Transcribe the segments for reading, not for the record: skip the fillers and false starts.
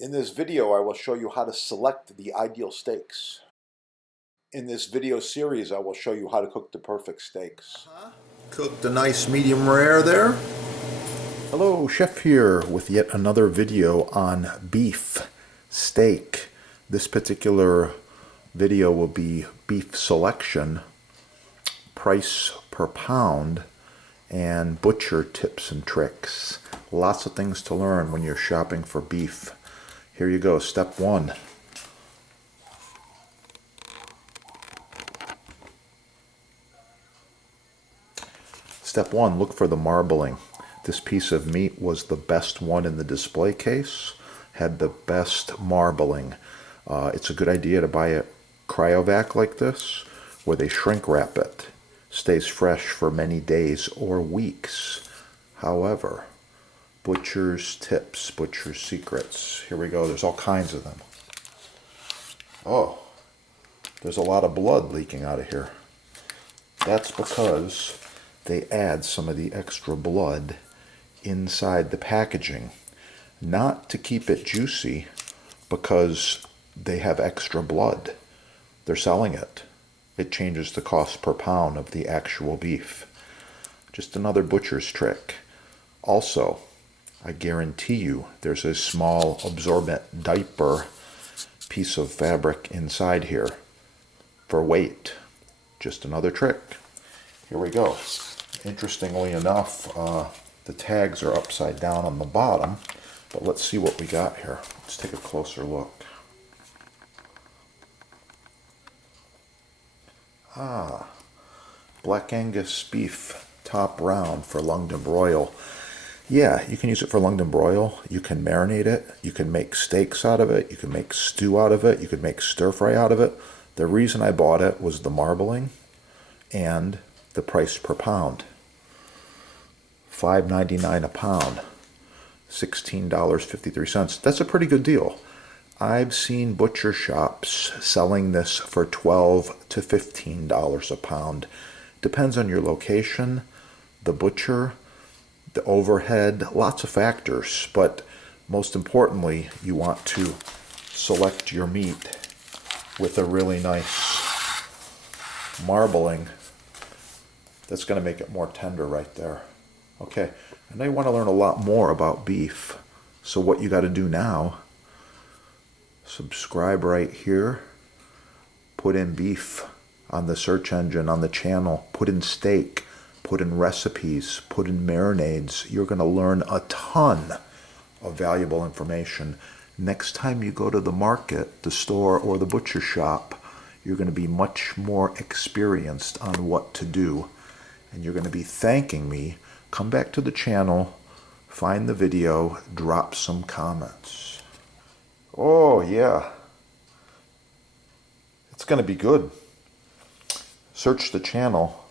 In this video, I will show you how to select the ideal steaks. In this video series, I will show you how to cook the perfect steaks. Cooked a nice medium rare there. Hello, Chef here with yet another video on beef steak. This particular video will be beef selection, price per pound, and butcher tips and tricks. Lots of things to learn when you're shopping for beef. Here you go, step one. Step one, look for the marbling. This piece of meat was the best one in the display case, had the best marbling. It's a good idea to buy a cryovac like this, where they shrink wrap it. Stays fresh for many days or weeks. However, butcher's tips, butcher's secrets. Here we go, there's all kinds of them. Oh, there's a lot of blood leaking out of here. That's because they add some of the extra blood inside the packaging, not to keep it juicy, because they have extra blood. They're selling it. It changes the cost per pound of the actual beef. Just another butcher's trick. Also, I guarantee you there's a small absorbent diaper piece of fabric inside here for weight. Just another trick. Here we go. Interestingly enough, the tags are upside down on the bottom, but let's see what we got here. Let's take a closer look. Black Angus beef, top round for lung de broil. Yeah, you can use it for lung de broil. You can marinate it. You can make steaks out of it. You can make stew out of it. You can make stir fry out of it. The reason I bought it was the marbling and the price per pound. $5.99 a pound, $16.53. That's a pretty good deal. I've seen butcher shops selling this for $12 to $15 a pound. Depends on your location, the butcher, the overhead, lots of factors. But most importantly, you want to select your meat with a really nice marbling that's going to make it more tender right there. Okay, and I want to learn a lot more about beef. So what you got to do now, subscribe right here, put in beef on the search engine, on the channel, put in steak, put in recipes, put in marinades. You're going to learn a ton of valuable information. Next time you go to the market, the store, or the butcher shop, you're going to be much more experienced on what to do. And you're going to be thanking me. Come back to the channel, find the video, drop some comments. Oh yeah, it's going to be good. Search the channel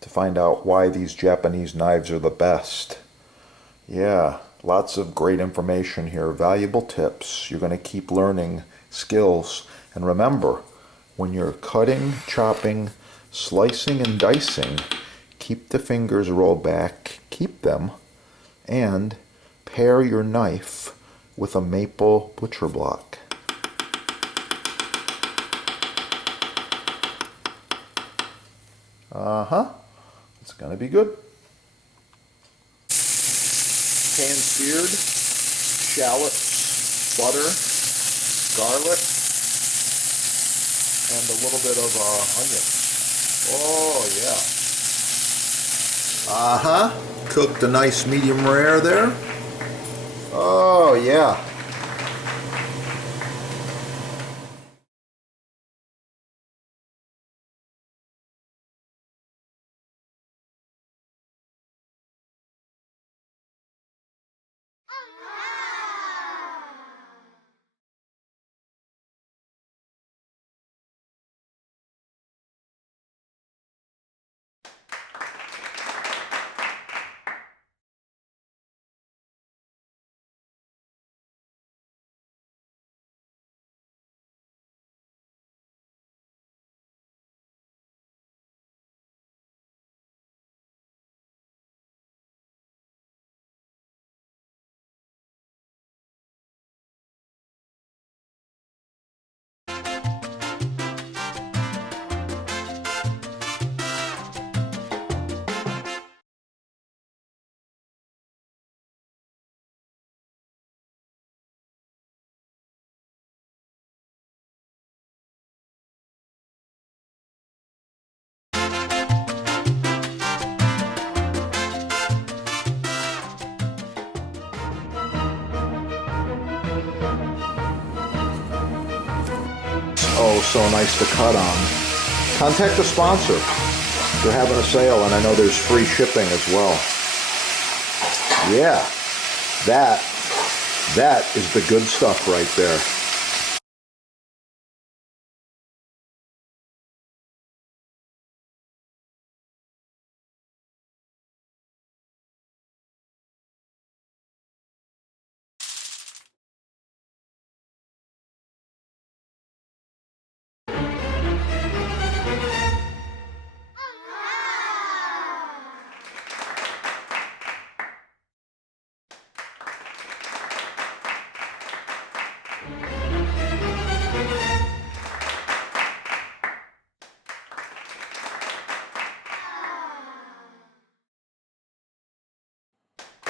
to find out why these Japanese knives are the best. Yeah, lots of great information here, valuable tips. You're going to keep learning skills. And remember, when you're cutting, chopping, slicing, and dicing, keep the fingers rolled back, keep them, and pair your knife with a maple butcher block. It's gonna be good. Pan-seared shallots, butter, garlic, and a little bit of onion. Oh yeah. Cooked a nice medium rare there. Oh yeah. oh so nice to cut on, contact the sponsor. They're having a sale, and I know there's free shipping as well. Yeah, that is the good stuff right there.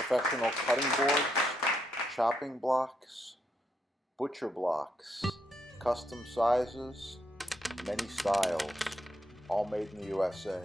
Professional cutting boards, chopping blocks, butcher blocks, custom sizes, many styles, all made in the USA.